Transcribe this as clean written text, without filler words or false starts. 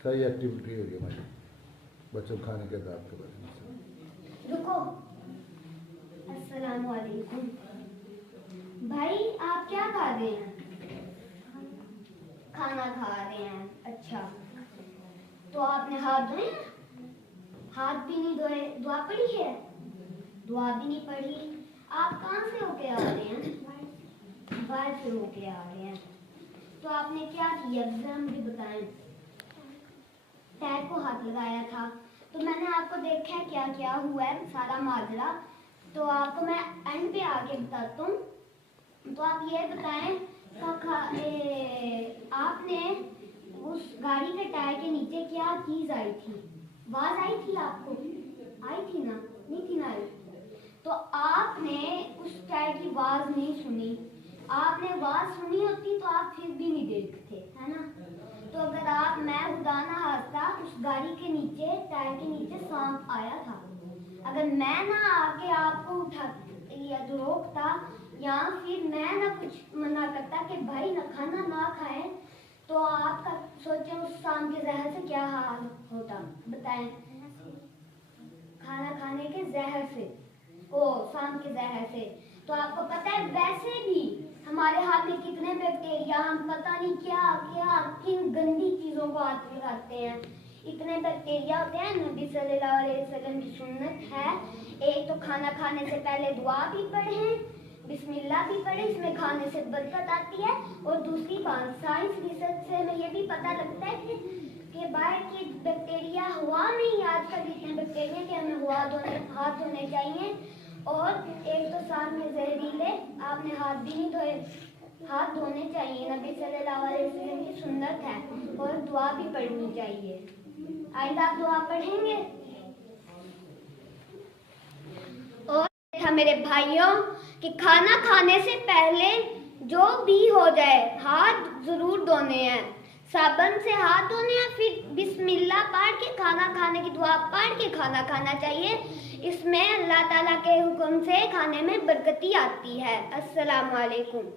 सही एक्टिविटी होगी हमारी बच्चों खाने के आदाब के बारे में। रुको, अस्सलाम वालेकुम भाई, आप क्या खा रहे हैं? खाना खा रहे हैं, अच्छा। तो आपने हाथ धोए? हाथ भी नहीं धोए, दुआ पढ़ी है? दुआ भी नहीं पढ़ी। आप कहाँ से होके आ रहे हैं? बाहर से होके आ रहे हैं। तो आपने क्या किया जरा मुझे बताएं। पैर को हाथ लगाया था, तो मैंने आपको देखा है क्या क्या हुआ है सारा माजरा, तो आपको मैं एंड पे आके बताता हूँ। तो आप ये बताएं, आपने उस गाड़ी के टायर के नीचे क्या चीज आई थी? आवाज आई थी आपको? आई थी ना? नहीं थी ना आई? तो आपने उस टायर की आवाज नहीं सुनी। आपने आवाज सुनी होती तो आप फिर भी नहीं देखते, है ना? तो अगर आप, मैं खुदा ना खास्ता, उस गाड़ी के नीचे, टायर के नीचे सांप आया था, अगर मैं ना आके आपको उठा या रोकता या फिर मैं ना कुछ मना करता कि भाई ना खाना ना खाएं, तो आपका सोचें उस सांप के जहर से क्या हाल होता, बताएं। खाना खाने के जहर से, ओ सांप के जहर से। तो आपको पता है वैसे भी हमारे हाथ में कितने बैक्टीरिया, हम पता नहीं क्या क्या किन गंदी चीजों को हाथ लगाते हैं, इतने बैक्टीरिया होते हैं। नबी सल्लल्लाहु अलैहि वसल्लम की सुन्नत है, एक तो खाना खाने से पहले दुआ भी पढ़ें, बिस्मिल्लाह भी पढ़ें, इसमें खाने से बरकत आती है। और दूसरी बात, साइंस रिसर्च से हमें ये भी पता लगता है कि बाहर की बैक्टीरिया हुआ में ही, आजकल इतने बैक्टीरिया कि हमें हाथ धोने चाहिए। और एक तो साथ में जहरीले, आपने हाथ भी नहीं धोए, हाथ धोने चाहिए, नबी सल्लल्लाहु अलैहि वसल्लम की सुन्नत है। और दुआ भी पढ़नी चाहिए। आइंदा आप दुआ पढ़ेंगे? और था मेरे भाइयों कि खाना खाने से पहले जो भी हो जाए हाथ जरूर धोने हैं, साबुन से हाथ धोने हैं, फिर बिस्मिल्लाह पढ़ के खाना खाने की दुआ पढ़ के खाना खाना चाहिए। इसमें अल्लाह ताला के हुक्म से खाने में बरकती आती है। अस्सलाम वालेकुम।